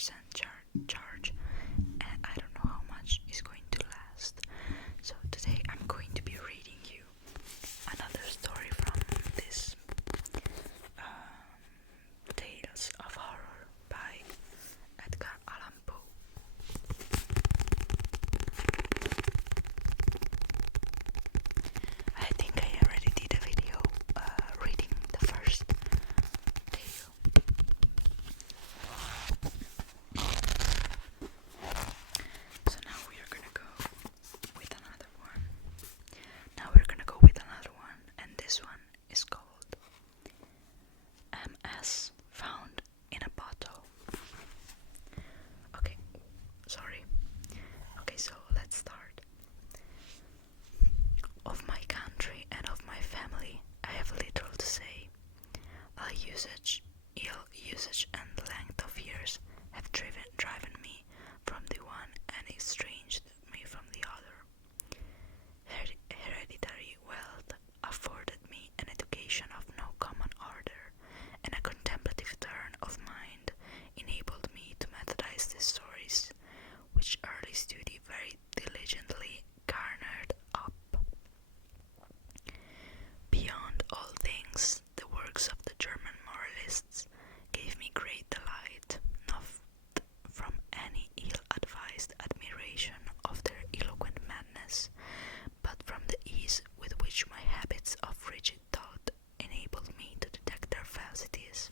charge, and I don't know how much is going to last. So today I'm going to be reading you another story from this Tales of Horror by Edgar Allan Poe. I think I already did a video reading the first tale. So now we are gonna go with another one. And this one is called MS Found in a Bottle. Okay, sorry. Okay, so let's start. Of my country and of my family, I have little to say. Ill usage and length of years have driven me from the one and estranged me from the other. Hereditary wealth afforded me an education of no common order, and a contemplative turn of mind enabled me to methodize the stories which early study very diligently garnered up. Beyond all things, the works of the German moralists gave me great delight, not from any ill-advised admiration of their eloquent madness, but from the ease with which my habits of rigid thought enabled me to detect their falsities.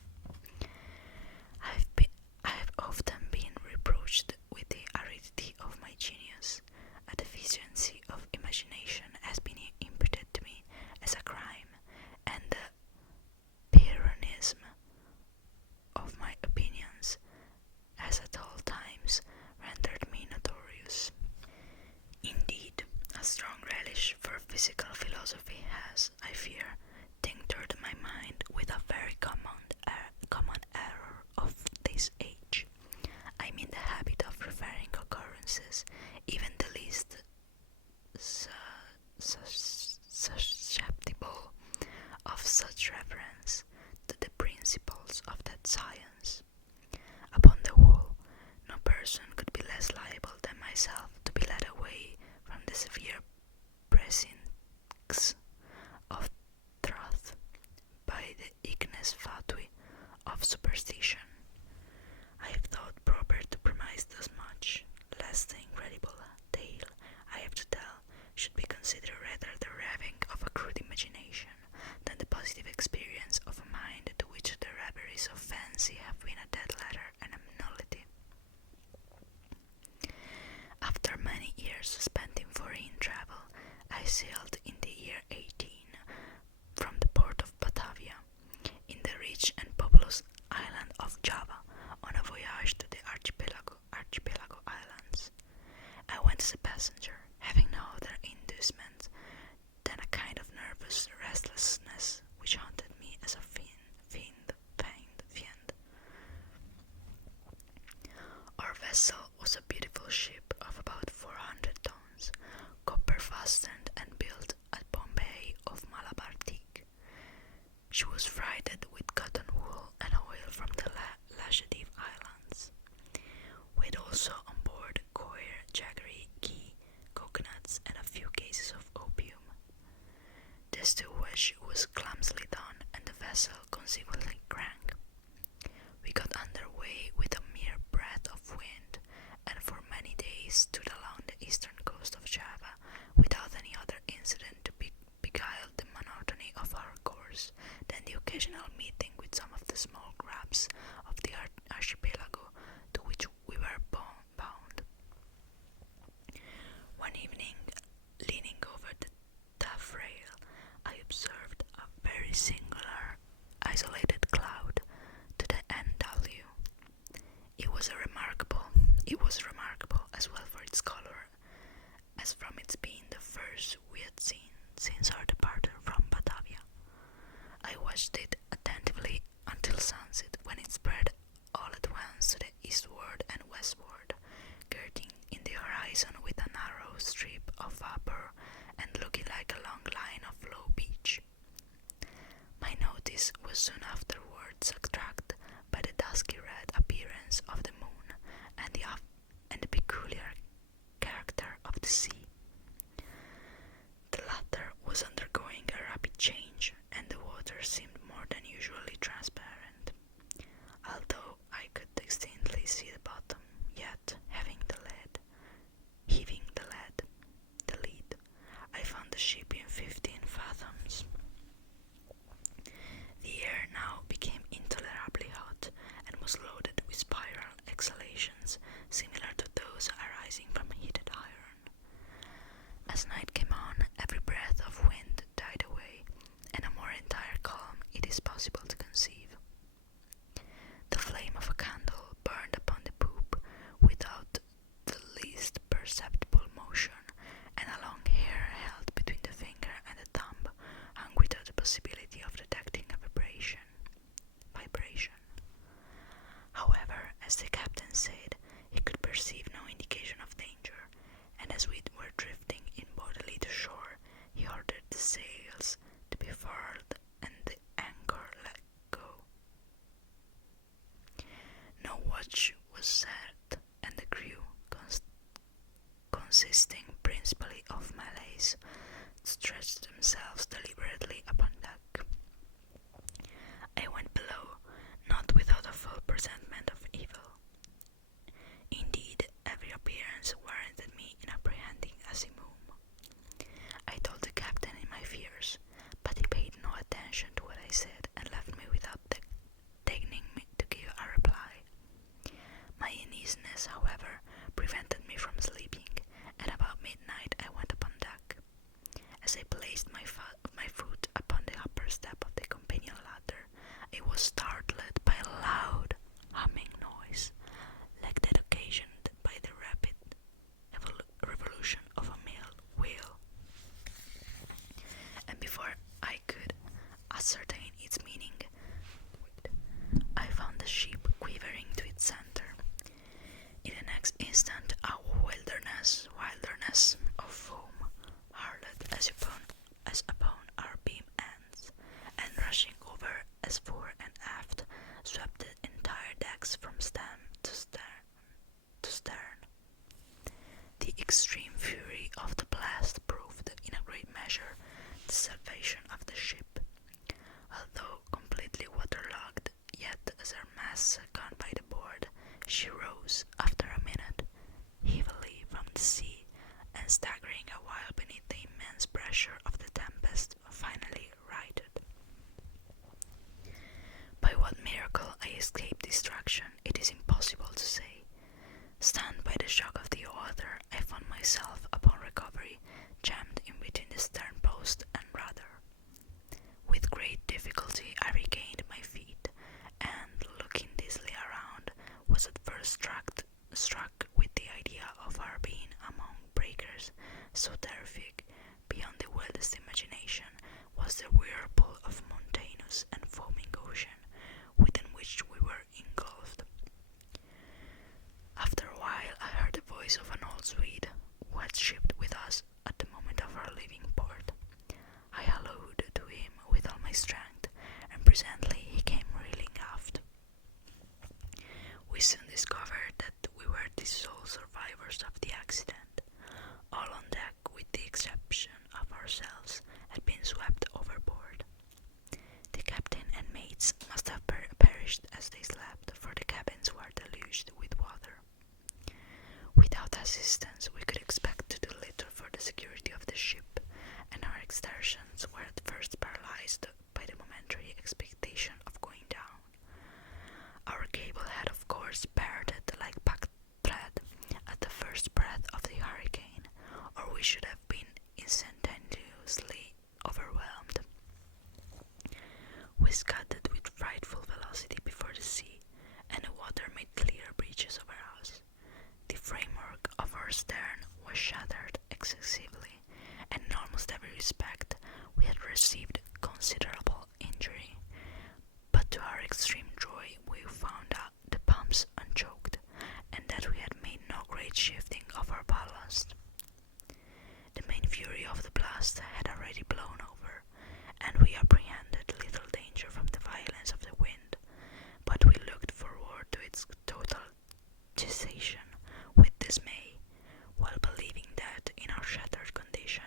I have often been reproached with the aridity of my genius. A deficiency of imagination has been imputed to me as a crime, and the Pyrrhonism of my opinions has at all times rendered me notorious. Indeed, a strong relish for physical philosophy has, I fear, tinctured my mind with a very common error of this age. I'm in the habit of referring occurrences, even the least susceptible of such reference, to the principles of that science. Upon the whole, no person could be less liable than myself to be led away from the severe precincts of truth by the ignis fatui of superstition. I have thought proper to premise thus much, lest the incredible tale I have to tell should be considered rather the raving of a crude imagination than the positive experience of a mind to which the reveries of fancy have been a dead letter and a nullity. After many years spent in foreign travel, I sailed in the year 18 from the port of Batavia, in the rich and populous island of Java, on a voyage to the archipelago islands. I went as a passenger, having no other inducement than a kind of nervous restlessness which haunted me as a fiend. Our vessel was a beautiful ship of about 400 tons, copper-fastened and built at Bombay of Malabar teak. She was freighted with cotton wool and oil from the Lashadif Islands. We had also on board coir, jaggery, ghee, coconuts, and a few cases of opium. The stowage was clumsily done, and the vessel consequently crank. We got under way with a mere breath of wind, and for many days stood along the eastern coast of Java without any other incident to beguile the monotony of our course than the occasional meeting with some of the small crabs of the archipelago to which we were bound. One evening, leaning over the taffrail, I observed a very singular, isolated cloud to the NW. It was remarkable as well for its color as from its being the first we had seen since our departure from Batavia. I watched it attentively until sunset, when it spread all at once to the eastward and westward, girding in the horizon with a narrow strip of vapor and looking like a long line of low beach. My notice was soon afterwards attracted by the dusky red appearance of the moon, watch was set, and the crew, consisting principally of Malays, stretched themselves deliberately upon deck. I went below, not without a full presentiment of evil. Indeed, every appearance warranted me in apprehending a simoom. I told the captain in my fears, but he paid no attention to what I said and left me without deigning me to give a reply. My uneasiness, however, prevented me from sleeping, and about midnight I went upon deck. As I placed my foot upon the upper step of the companion ladder, I was startled by a loud humming noise, like that occasioned by the rapid revolution of a mill wheel. And before I could ascertain its meaning, I found the ship quivering to its center. In the next instant, a wilderness of foam hurled as upon our beam ends, and rushing over as fore and aft, swept the entire decks from stem to stern. The extreme fury of the blast proved, in a great measure, the salvation of the ship. Although completely waterlogged, yet as her masts had gone by the board, she rose, after a minute, heavily from the sea, and staggering a while beneath the immense pressure of the tempest, finally righted. By what miracle I escaped destruction, it is impossible to say. Stunned by the shock of the water, I found myself, upon recovery, jammed in between the stern post and rudder. With great difficulty I regained my feet, and, looking dizzily around, was at first struck with the idea of our being among breakers so terrific, beyond the wildest imagination, was the whirlpool of mountainous and foaming ocean within which we were engulfed. After a while I heard the voice of an old Swede, who had shipped with us at the moment of our leaving port. I hallooed to him with all my strength, and presently he came reeling aft. We soon discovered that we were the sole survivors of the accident. All on deck, with the exception of ourselves, had been swept overboard. The captain and mates must have perished as they slept, for the cabins were deluged with water. Without assistance, we could expect to do little for the security of the ship, and our exertions were at first paralyzed by the momentary expectation of going down. Our cable had, of course, parted like packed thread at the first breath of the hurricane, or we should have been instantaneously overwhelmed. We scudded with frightful velocity before the sea, and the water made clear breaches over us. The framework of our stern was shattered excessively, and in almost every respect we had received considerable injury. But to our extreme joy we found out the pumps unchoked, and that we had made no great shifting of our ballast. The main fury of the blast had already blown over, and we apprehended little danger from the violence of the wind, but we looked forward to its total cessation with dismay, while believing that, in our shattered condition,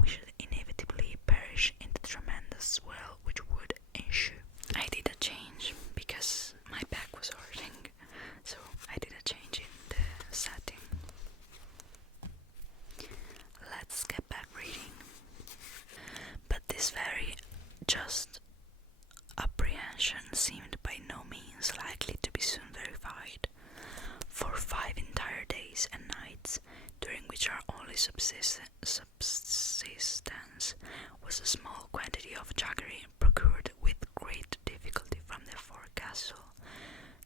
we should inevitably perish in the tremendous swell which would ensue. I did a change because my back was hurting, so I did a change in the setting. Let's get back reading. But this very just apprehension seemed by no means likely to be soon verified. For 5 entire days and nights, during which our only subsistence was a small quantity of jaggery procured with great difficulty from the forecastle,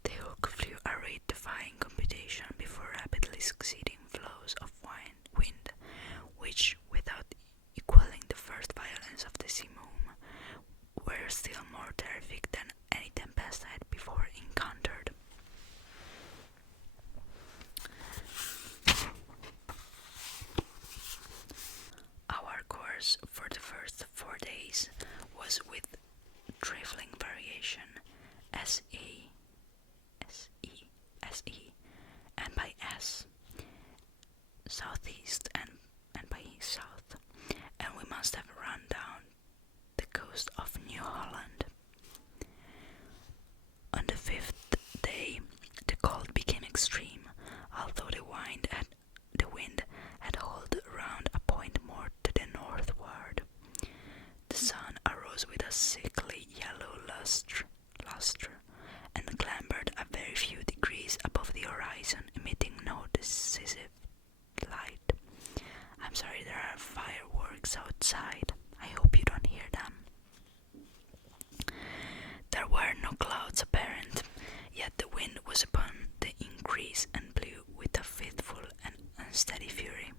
the hook flew a rate defying computation before rapidly succeeding flows of wind, which, without equaling the first violence of the simoom, were still more terrific than any tempest I had before encountered. Our course for the first 4 days was, with trifling variation, sorry, there are fireworks outside. I hope you don't hear them. There were no clouds apparent, yet the wind was upon the increase and blew with a fitful and unsteady fury.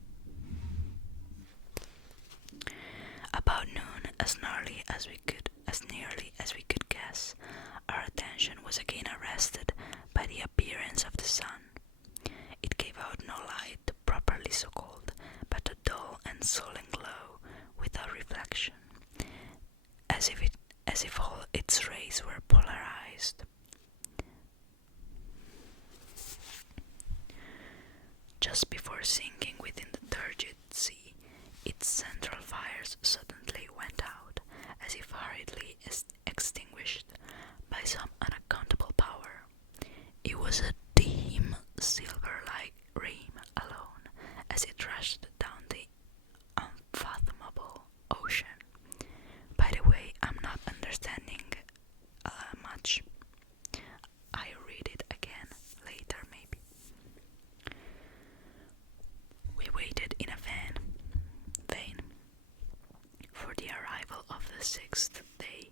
About noon, as nearly as we could guess, our attention was again arrested by the appearance of the sun. It gave out no light properly so called, but a dull and sullen glow without reflection, as if all its rays were polarized. Just before sinking within the turgid sea, its central fires suddenly went out, as if hurriedly extinguished by some unaccountable power. It was a dim, silver-like rim alone, as it rushed down the unfathomable ocean. By the way, I'm not understanding much. I'll read it again later, maybe. We waited in a vain for the arrival of the 6th day.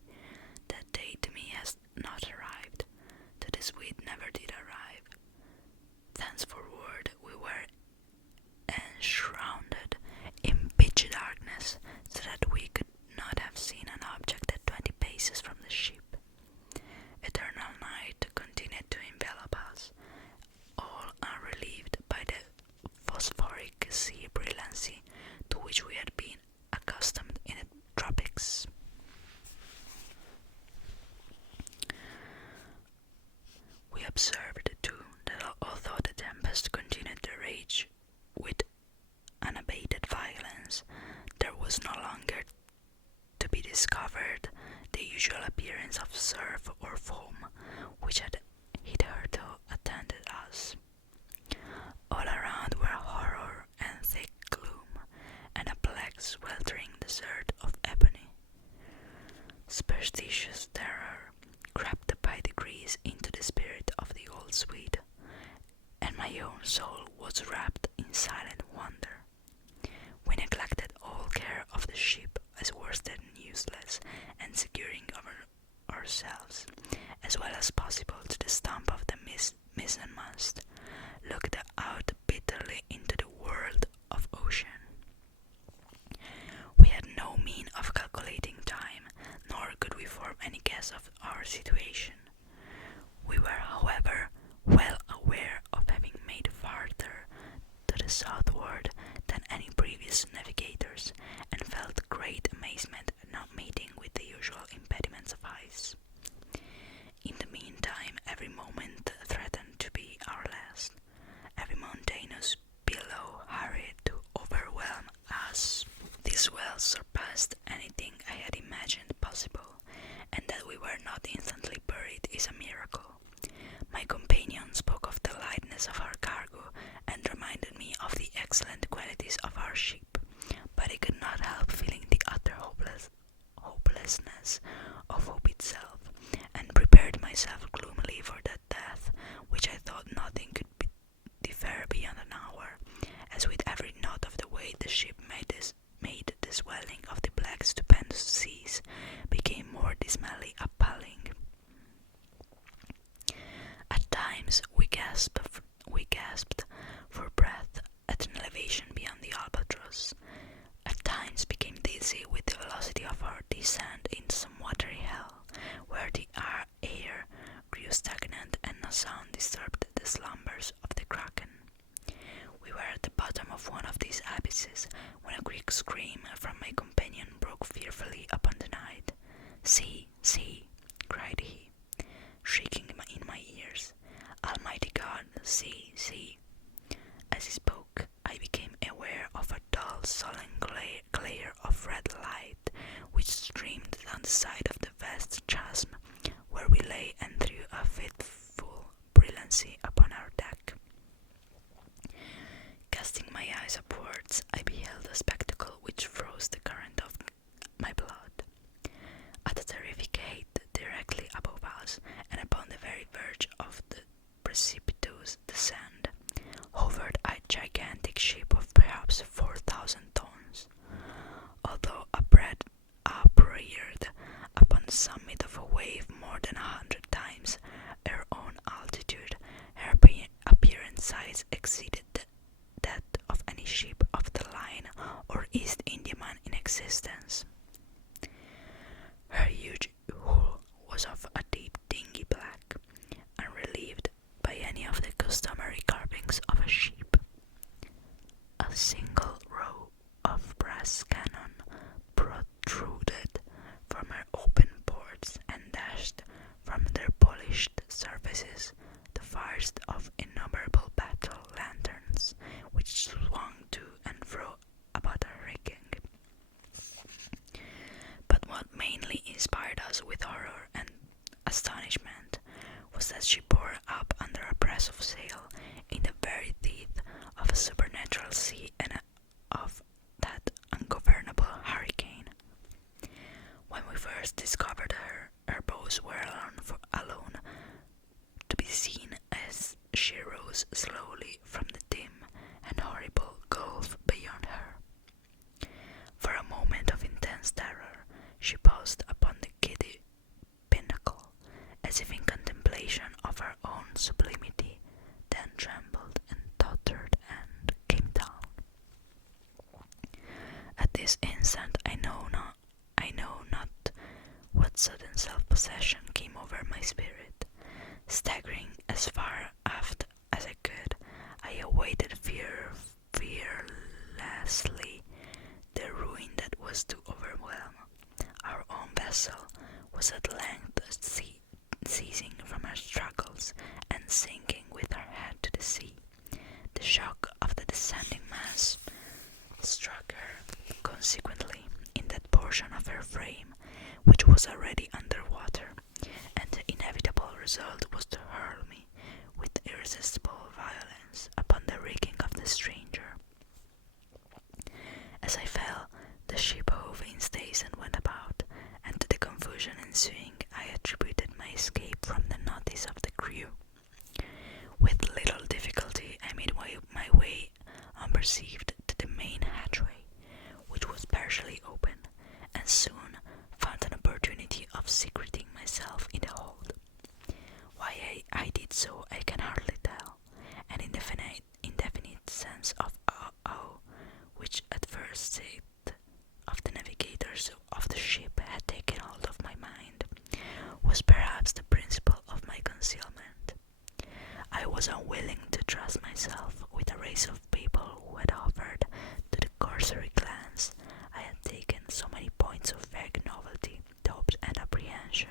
That day to me has not arrived. To the Swede never did arrive. Thenceforward we were enshrouded in pitchy darkness, so that we could not have seen an object at 20 paces from the ship. Eternal night continued to envelop us, all unrelieved by the phosphoric sea brilliancy to which we had been accustomed in the tropics. We observed, too, that although the tempest continued to rage with unabated violence, there was no longer to be discovered the usual appearance of surf or foam which had hitherto attended us. All around were horror and thick gloom, and a black sweltering desert of ebony. Superstitious terror crept by degrees into the spirit of the old Swede, and my own soul was wrapped in silent wonder. We neglected all care of the ship as worse than useless, and securing ourselves as well as possible to the stump of the mizzenmast, looked out bitterly into the world of ocean. We had no mean of calculating time, nor could we form any guess of our situation. We were, however, well aware of having made farther to the southward than any previous navigators, and felt great amazement at not meeting with the usual impediments of ice. In the meantime, every moment threatened to be our last. Every mountainous billow hurried to overwhelm us. This well surpassed anything I had imagined possible, and that we were not instantly buried is a miracle. My companion spoke of the lightness of our cargo, and reminded me of the excellent qualities of our ship, but I could not help feeling the utter hopelessness of hope itself, and prepared myself gloomily for that death which I thought nothing could defer beyond an hour, as with every knot of the way the ship made the swelling of the black stupendous seas became more dismally appalling. At times we gasped for breath at an elevation beyond the albatross. At times became dizzy with the velocity of our descent into some watery hell, where the air grew stagnant and no sound disturbed the slumbers of the kraken. We were at the bottom of one of these abysses when a quick scream from my companion broke fearfully upon the night. "See, see!" cried he, shrieking in my ears. "Almighty God, see, see!" As he spoke, I became aware of a dull, sullen glare of red light which streamed down the side of the vast chasm where we lay, and threw a fitful brilliancy upon our deck. Casting my eyes upwards, I beheld a spectacle which froze the current of my blood. At a terrific height, directly above was that she bore up under a press of sail in the very teeth of a supernatural sea and of that ungovernable hurricane. When we first discovered her, her bows were alone to be seen as she rose slowly from the dim and horrible gulf beyond her. For a moment of intense terror, she paused upon the giddy pinnacle, as if in contemplation of her own sublimity, then trembled and tottered and came down. At this instant I know not what sudden self-possession came over my spirit. Staggering as far aft as I could, I awaited fearlessly the ruin that was to overwhelm. Our own vessel was at length ceasing from her struggles and sinking with her head to the sea. The shock of the descending mass struck her consequently in that portion of her frame which was already under water, and the inevitable result was to hurl me with irresistible violence upon the rigging of the stranger. As I fell, the ship hove in stays and went about, and to the confusion ensuing I attributed my escape from the notice of the crew. With little difficulty I made my way unperceived to the main hatchway, which was partially open, and soon found an opportunity of secreting myself in the hold. Why I did so I can hardly tell. An indefinite sense of awe, which at first sight of the navigators of the ship had taken hold of my mind, was perhaps the principle of my concealment. I was unwilling to trust myself with a race of people who had offered to the cursory glance I had taken so many points of vague novelty, doubt, and apprehension.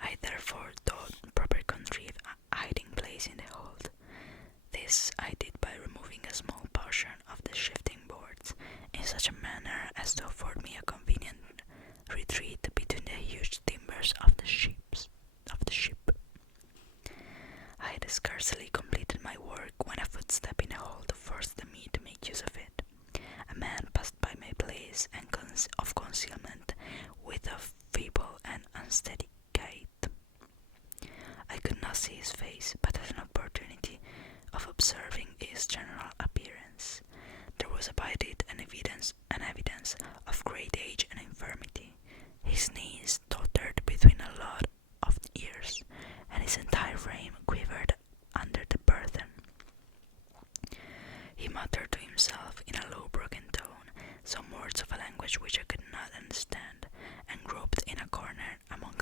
I therefore thought proper contrive a hiding place in the hold. This I did by removing a small portion of the shifting boards in such a manner as to afford me a convenient retreat between the huge timbers of the ship. I had scarcely completed my work when a footstep in the hold forced me to make use of it. A man passed by my place and of concealment with a feeble and unsteady gait. I could not see his face, but had an opportunity of observing his general appearance. There was about it an evidence of great age and infirmity. His knees tottered between a lot of years, and his entire frame quivered under the burthen. He muttered to himself in a low broken tone some words of a language which I could not understand, and groped in a corner among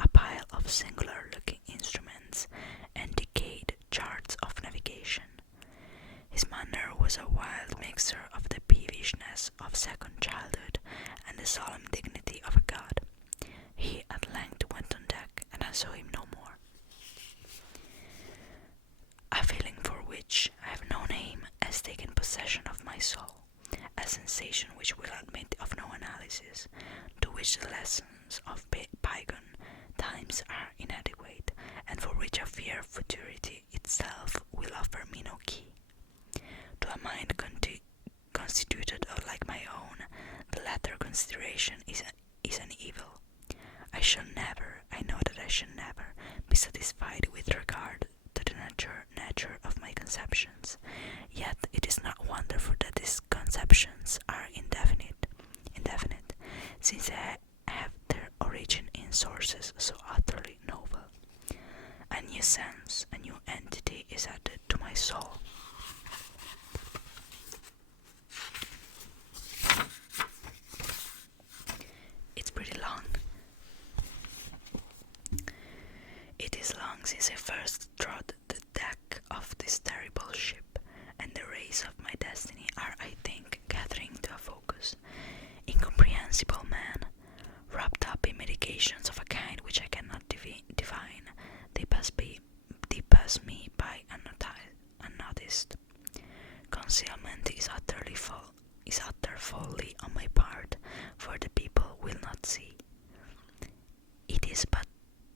a pile of singular-looking instruments and decayed charts of navigation. His manner was a wild mixture of the peevishness of second childhood and the solemn dignity of a god. He at length went on deck, and I saw him no more. A feeling for which I have no name has taken possession of my soul, a sensation which will admit of no analysis, to which the lessons of bygone times are inadequate, and for which a fear of futurity itself will offer me no key. To a mind constituted like my own, the latter consideration is an evil. I know that I shall never be satisfied with regard to the nature of my conceptions. Yet it is not wonderful that these conceptions are indefinite, since they have their origin in sources so utterly novel. A new sense, a new entity is added to my soul. It's pretty long. It is long since I first trod the deck of this terrible ship, and the rays of my destiny are, I think, gathering to a focus. Incomprehensible man, wrapped up in medications of a kind which I cannot divine, they pass me by unnoticed. Concealment is utter folly on my part, for the people will not see. It is but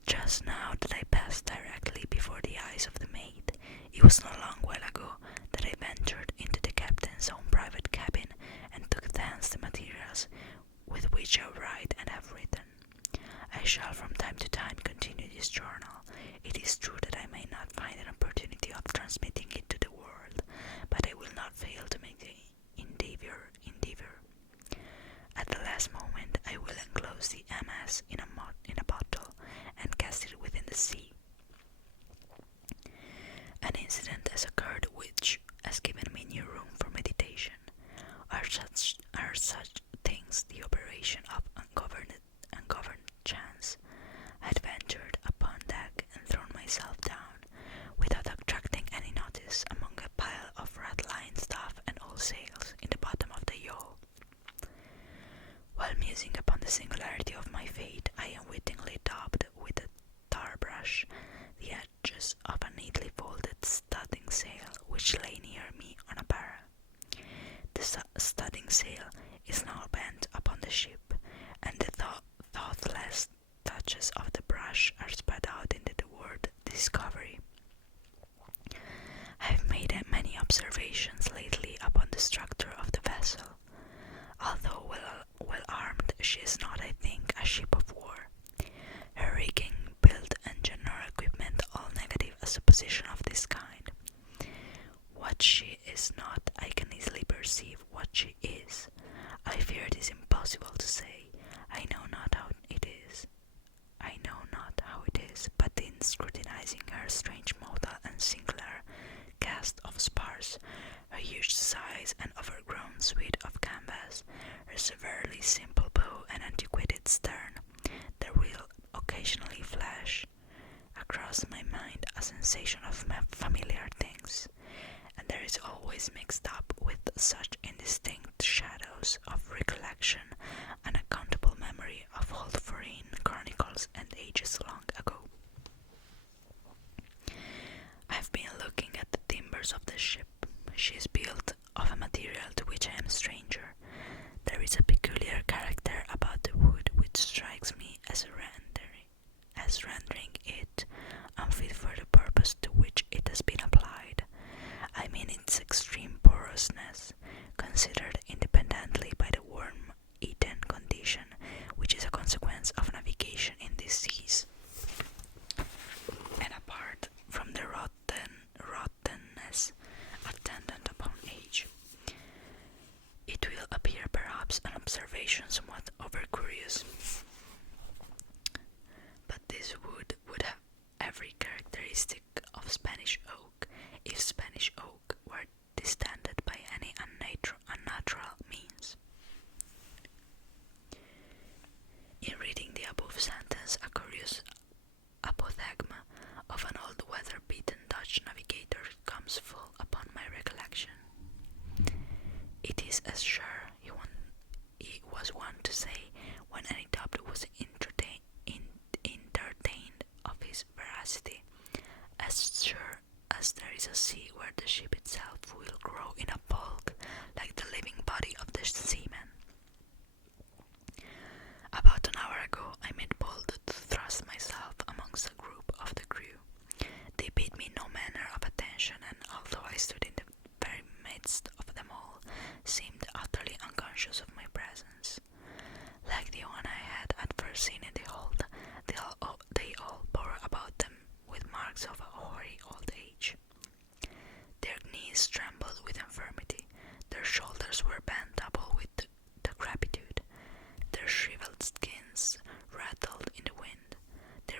just was now that I passed directly before the eyes of the maid. It was not long while ago that I ventured into the captain's own private cabin and took thence the materials with which I write and have written. I shall from time to time continue this journal. It is true that I may not find an opportunity of transmitting it to the world, but I will not fail to make the endeavor. At the last moment I will enclose the MS in a bottle and cast it within the sea. An incident has occurred which has given me new room for meditation. Are such things the operation of ungoverned chance? I had ventured upon deck and thrown myself down, without attracting any notice, among a pile of rat-lined stuff and old sails in the bottom of the yawl. While musing upon the singularity of my fate, I unwittingly daubed with a tar brush the edges of a neatly folded studding sail which lay near me on a barrel. The studding sail is now bent upon the ship, and the thoughtless touches of the brush are spread out into the word discovery. I have made many observations lately upon the structure of the vessel. Although well armed, she is not, I think, a ship of war. Her rigging, build, and general equipment all negative a supposition of this kind. What she is not, I can easily perceive what she is. I fear it is impossible to say. I know not how it is, but in scrutinizing her strange model and singular cast of spars, her huge size and overgrown suite of canvas, her severely simple bow and antiquated stern, there will occasionally flash across my mind a sensation of familiar things, and there is always mixed up with such indistinct shadows of recollection an unaccountable memory of old foreign chronicles and ages long ago. I have been looking at the timbers of the ship. She is built of a material to which I am a stranger. There is a peculiar character about the wood which strikes me as rendering it unfit for the purpose to which it has been applied. I mean its extreme porousness, considered independently by the worm-eaten condition which is a consequence of navigation in these seas, and apart from the rottenness attendant upon age. It will appear perhaps an observation somewhat over-curious, but this wood would have every characteristic of Spanish oak, if Spanish oak were distended by any unnatural means. In reading the above sentence, a curious apothegma of an old weather-beaten Dutch navigator comes full upon my recollection. It is as sure, he was wont to say, when any doubt was entertained of his veracity, as sure as there is a sea where the ship itself will grow in a bulk like the living body of the seaman. About an hour ago I made bold to thrust myself amongst a group of the crew. They paid me no manner of attention, and although I stood in the very midst of them all, seemed utterly unconscious of my presence. Like the one I had at first seen in the hold, they all bore about them with marks of a hoary old age. Their knees trembled with infirmity, their shoulders were bent double with decrepitude, their shriveled skins rattled in the wind, their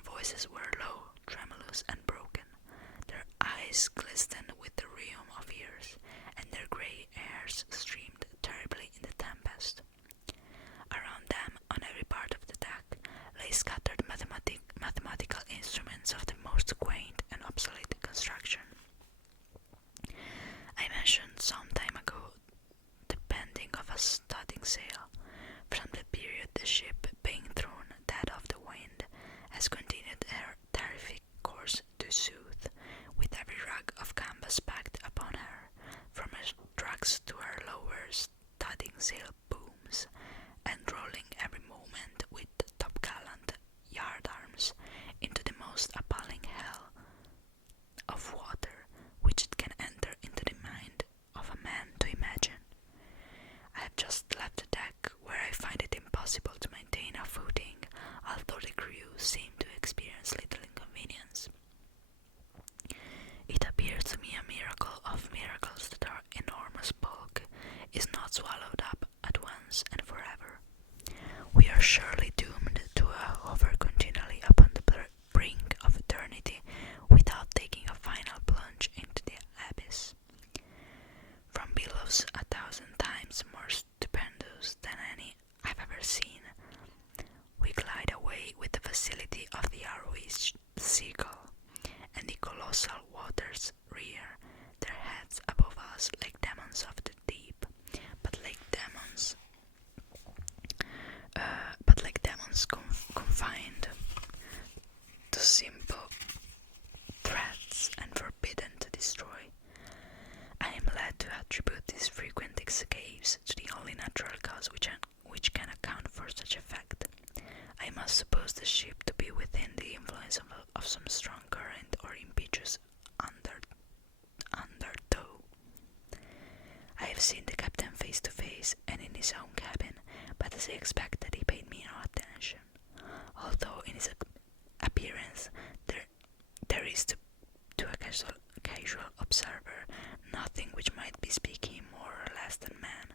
the influence of some strong current or impetuous undertow. I have seen the captain face to face and in his own cabin, but as I expected, he paid me no attention, although in his appearance there is to a casual observer nothing which might bespeak him more or less than man.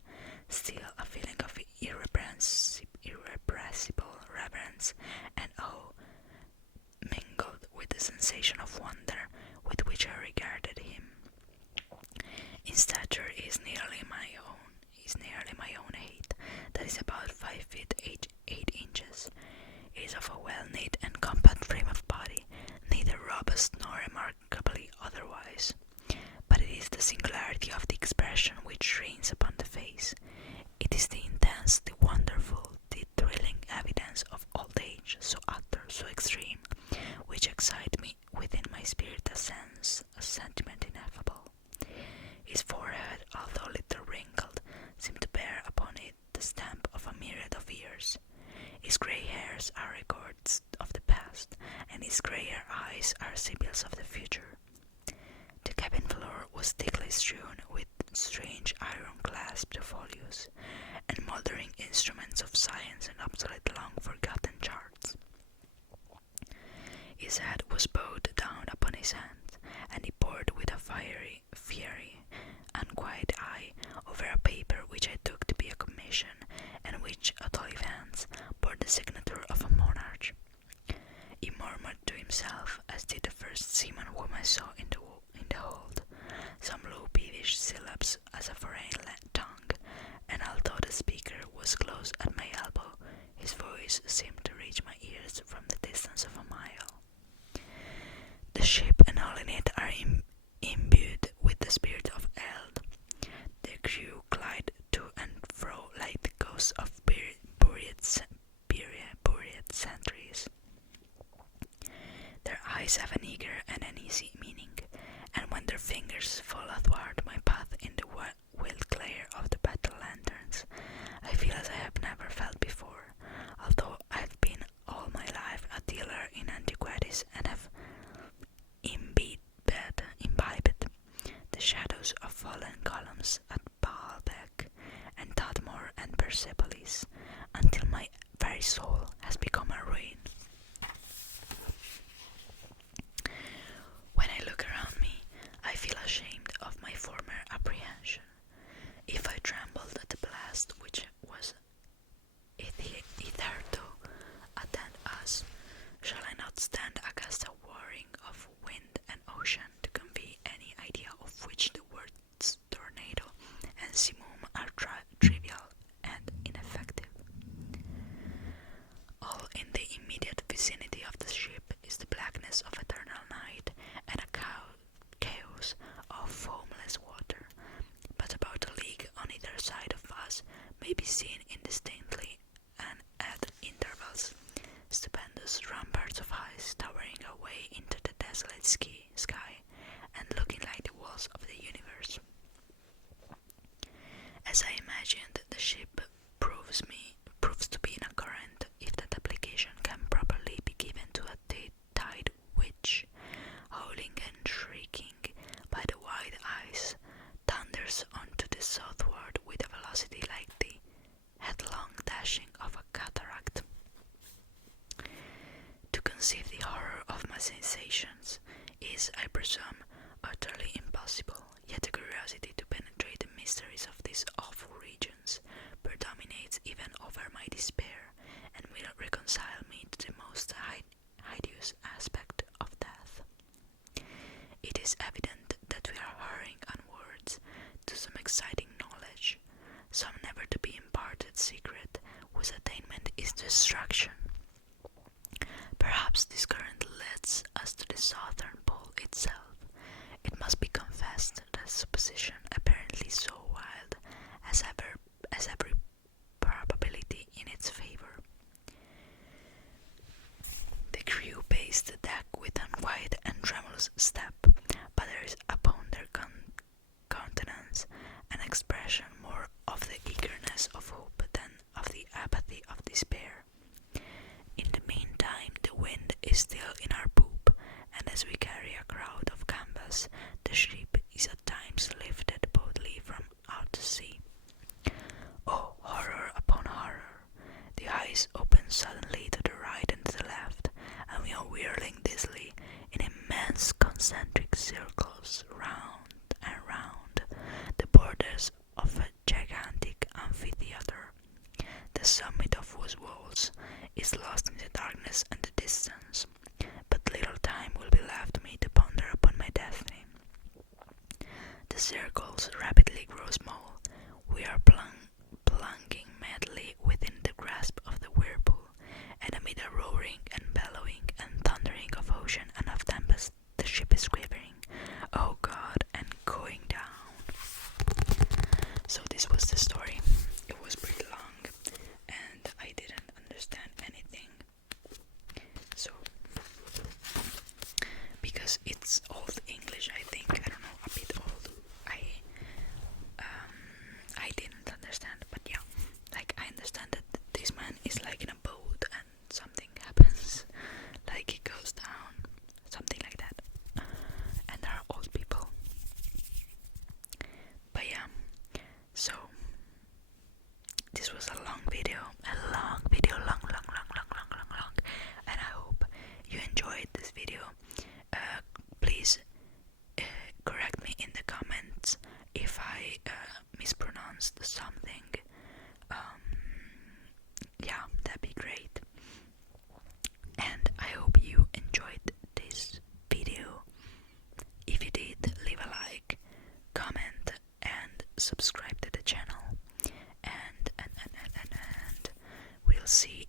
Still, a feeling of irrepressible reverence and awe mingled with the sensation of wonder with which I regarded him. In stature he is nearly my own height, that is about 5 feet 8 inches. He is of a well-knit and compact frame of body, neither robust nor remarkably otherwise. But it is the singularity of the expression which reigns upon the face. It is the intense, the wonderful, the thrilling evidence of old age, so utter, so extreme, which excite me within my spirit a sentiment ineffable. His forehead, although little wrinkled, seemed to bear upon it the stamp of a myriad of years. His grey hairs are records of the past, and his greyer eyes are sibyls of the future. The cabin floor was thickly strewn with strange iron-clasped folios, and mouldering instruments of science and obsolete long-forgotten charts. His head was bowed down upon his hands, and he pored with a fiery, unquiet eye over a paper which I took to be a commission, and which, at all events, bore the signature of a monarch. He murmured to himself, as did the first seaman whom I saw in the hold, some low peevish syllables as a foreign tongue, and although the speaker was close at my elbow, his voice seemed to reach my ears from the distance of a mile. The ship and all in it are imbued with the spirit of eld. The crew glide to and fro like the ghosts of buried centuries. Their eyes have an eager and an easy meaning, and when their fingers fall athwart my path in the wild glare of the battle lanterns, I feel as I have never felt before, although I have been all my life a dealer in antiquities and have imbibed the shadows of fallen columns at Baalbek and Tadmor and Persepolis, until my very soul has become a ruin. When I look around me, I feel ashamed of my former apprehension. If I trembled at the blast which was hitherto attend us, shall I not stand aghast a warring of wind and ocean to convey any idea of which the words tornado and simoom are trivial and ineffective? All in the immediate vicinity of the ship is the blackness of eternal night and a chaos of foamless water, but about a league on either side of us may be seen indistinctly and at intervals stupendous ramparts of ice towering away into the desolate sky and looking like the walls of the universe. As I imagined, the ship proves to be in a current, if that application can properly be given to a tide which, howling and shrieking by the wide ice, thunders onto the southward with a velocity like the headlong dashing of a cataract. To conceive the horror of my sensations is, I presume, utterly impossible, yet the curiosity to penetrate the mysteries of these awful regions predominates even over my despair, and will reconcile me to the most hideous aspect of death. It is evident that we are hurrying onwards to some exciting knowledge, some never to be imparted secret, whose attainment is destruction. Perhaps this current leads us to the southern pole itself. It must be confessed that supposition apparently so wild has every probability in its favor. The crew paced the deck with unquiet and tremulous step, but there is upon their countenance an expression more of the eagerness of hope than of the apathy of despair. In the meantime, the wind is still concentric circles round and round the borders of a gigantic amphitheater. The summit of whose walls is lost in the darkness and the distance, but little time will be left me to ponder upon my destiny. The circles rapidly grow small. We are plunging madly within the grasp of the whirlpool, and amid a roaring and bellowing and thundering of ocean and of tempest, the ship is quivering, oh God, and going down. So this was the story. It was pretty long, and I didn't understand anything. So, because it's old English, I think, I don't know, a bit old. I didn't understand, but yeah, like I understand that this man is like in a boat and something happens, like he goes down, something like that, and there are old people. But yeah, so this was a long video, long, and I hope you enjoyed this video. Please correct me in the comments if I mispronounced something. Yeah, that'd be great. And I hope you enjoyed this video. If you did, leave a like, comment, and subscribe to the channel. And we'll see